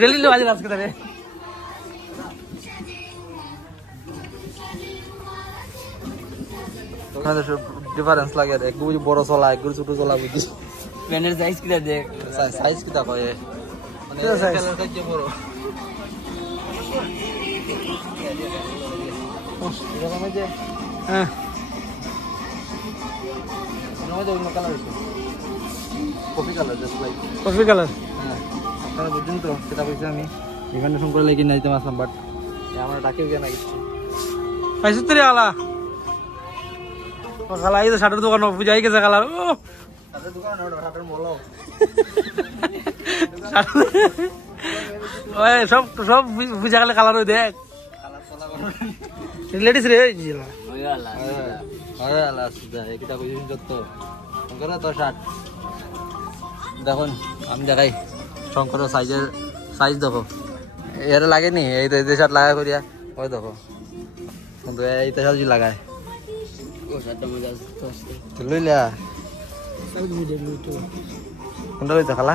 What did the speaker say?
জলদি লো আজ আজকে তারে ওখানে সব ডিফারেন্স লাগে এক গুজি বড় চলা এক গুজি ছোট চলা বুঝি প্যানের সাইজ কিটা দেখ সাইজ কিটা কয় মানে কালার কাজে বড় এরকম যে হ্যাঁ নয় অন্য কালার আছে coffee colour just like coffee colour হ্যাঁ আপনারা বুঝছেন তো সেটা কইছি আমি এখানে ফোন করে লাগি নাইতে আসলাম বাট আমরা ডাকে গিয়ে না কিছু পাইছো তো রে আলা ও খালা এই তো শাটার দোকান বুঝাই গেছে খালা ও শাটার দোকান না শাটার মলো ওই সব সব বুঝা গেলে কালার ওই দেখ কালার তোলা করো লেডিস রে জিলা ওই আলা আরে আলা সুদা এটা কইছিস যত শঙ্কর তো শার্ট দেখুন আমি দেখাই শঙ্কর সাইজের সাইজ দেখো এর লাগেনি এই তো এই শার্ট লাগা করিয়া ওই দেখো কিন্তু এই তো শার্ট লাগায় ও শার্টটা মজা আছে লইলা কোনটা লইতে খালা